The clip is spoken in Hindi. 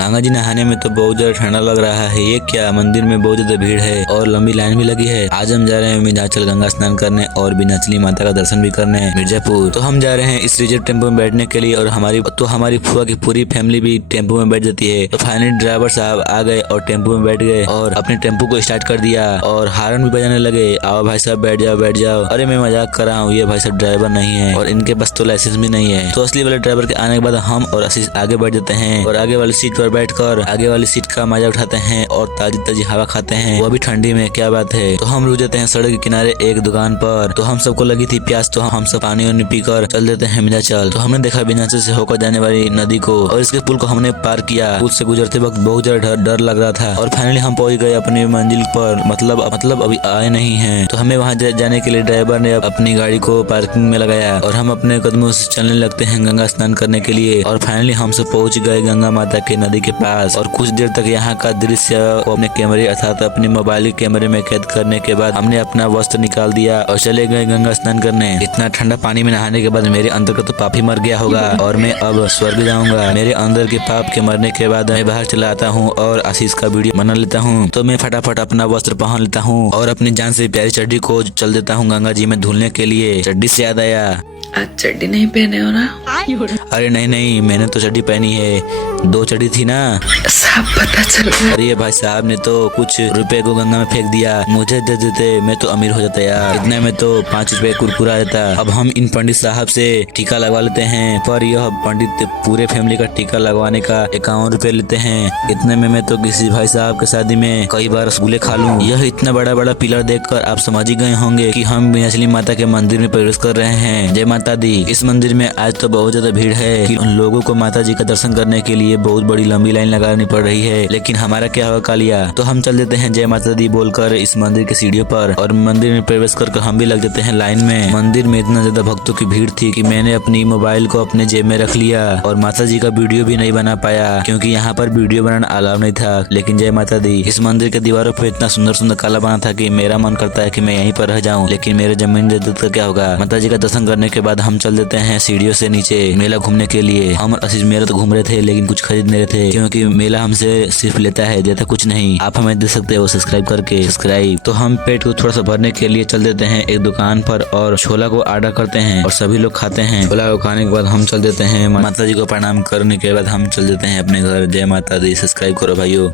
गंगा जी नहाने में तो बहुत ज्यादा ठंडा लग रहा है। ये क्या, मंदिर में बहुत ज्यादा भीड़ है और लंबी लाइन भी लगी है। आज हम जा रहे हैं विंध्याचल गंगा स्नान करने और विंध्याचली माता का दर्शन भी करने मिर्जापुर। तो हम जा रहे हैं इस रिजर्व टेम्पो में बैठने के लिए और हमारी फुआ की पूरी फैमिली भी टेम्पो में बैठ जाती है। तो फाइनली ड्राइवर साहब आ गए और टेम्पो में बैठ गए और अपने टेम्पो को स्टार्ट कर दिया और हारन भी बजाने लगे, आओ भाई साहब बैठ जाओ बैठ जाओ। अरे मैं मजाक कर रहा हूँ, ये भाई साहब ड्राइवर नहीं है और इनके पास तो लाइसेंस भी नहीं है। तो असली वाले ड्राइवर के आने के बाद हम और आशीष आगे बैठ जाते हैं और आगे वाली सीट पर बैठकर आगे वाली सीट का मजा उठाते हैं और ताजी ताजी हवा खाते हैं, वो भी ठंडी में। क्या बात है। तो हम रुक जाते हैं सड़क के किनारे एक दुकान पर। तो हम सबको लगी थी प्यास, तो हम सब पानी वानी पीकर चल देते हैं विंध्याचल। तो हमने देखा विंध्याचल से होकर जाने वाली नदी को और इसके पुल को हमने पार किया। पुल से गुजरते वक्त बहुत ज्यादा डर लग रहा था और फाइनली हम पहुंच गए अपनी मंजिल पर। मतलब अभी आए नहीं हैं। तो हमें वहां जाने के लिए ड्राइवर ने अपनी गाड़ी को पार्किंग में लगाया और हम अपने कदमों से चलने लगते हैं गंगा स्नान करने के लिए। और फाइनली हम सब पहुंच गए गंगा माता के नदी के पास और कुछ देर तक यहाँ का दृश्य अपने कैमरे अर्थात अपने मोबाइल कैमरे में कैद करने के बाद हमने अपना वस्त्र निकाल दिया और चले गए गंगा स्नान करने। इतना ठंडा पानी में नहाने के बाद मेरे अंदर का तो पाप ही मर गया होगा और मैं अब स्वर्ग जाऊंगा। मेरे अंदर के पाप के मरने के बाद मैं बाहर चला आता हूँ और आशीष का वीडियो बना लेता हूँ। तो मैं फटाफट अपना वस्त्र पहन लेता हूँ और अपनी जान से प्यारी चड्डी को चल देता हूँ गंगा जी में धुलने के लिए। चड्डी से याद आया, आज चड्डी नहीं पहने हो ना? अरे नहीं, मैंने तो चड्डी पहनी है, 2 चड्डी थी ना। सब पता चल गया। अरे भाई साहब ने तो कुछ रुपए को गंगा में फेंक दिया, मुझे दे देते मैं तो अमीर हो जाता यार। इतने में तो 5 रुपए कुरकुरा देता। अब हम इन पंडित साहब से टीका लगवा लेते हैं, पर यह पंडित पूरे फैमिली का टीका लगवाने का 51 रुपए लेते हैं। इतने में मैं तो किसी भाई साहब के शादी में कई बार रसगुल्ले खा लूं। यह इतना बड़ा बड़ा पिलर देखकर आप समझ ही गए होंगे कि हम विंध्याचली माता के मंदिर में प्रवेश कर रहे हैं। जय माता दी। इस मंदिर में आज तो बहुत ज्यादा भीड़ है कि उन लोगों को माता जी का दर्शन करने के लिए बहुत बड़ी लंबी लाइन लगानी पड़ रही है। लेकिन हमारा क्या होगा कालिया। तो हम चल देते हैं जय माता दी बोलकर इस मंदिर के सीढ़ियों पर और मंदिर में प्रवेश कर हम भी लग जाते हैं लाइन में। मंदिर में इतना ज्यादा भक्तों की भीड़ थी कि मैंने अपनी मोबाइल को अपने जेब में रख लिया और माता जी का वीडियो भी नहीं बना पाया क्योंकि यहाँ पर वीडियो बनाना अलाउ नहीं था। लेकिन जय माता दी, इस मंदिर के दीवारों पर इतना सुंदर सुंदर काला बना था कि मेरा मन करता है कि मैं यहीं पर रह जाऊं। लेकिन मेरे जमीन दे तो क्या होगा। माता जी का दर्शन करने के बाद हम चल देते हैं सीढ़ियों से नीचे मेला घूमने के लिए। हम असीज मेला तो घूम रहे थे लेकिन कुछ खरीद नहीं रहे थे क्योंकि मेला हमसे सिर्फ लेता है, देता कुछ नहीं। आप हमें दे सकते हो सब्सक्राइब करके। तो हम पेट को थोड़ा सा भरने के लिए चल देते हैं एक दुकान पर और छोला को ऑर्डर करते हैं और सभी लोग खाते हैं। छोला को खाने के बाद हम चल देते हैं माता जी को प्रणाम करने के बाद हम चल देते हैं अपने घर। जय माता दी। सब्सक्राइब करो भाइयों।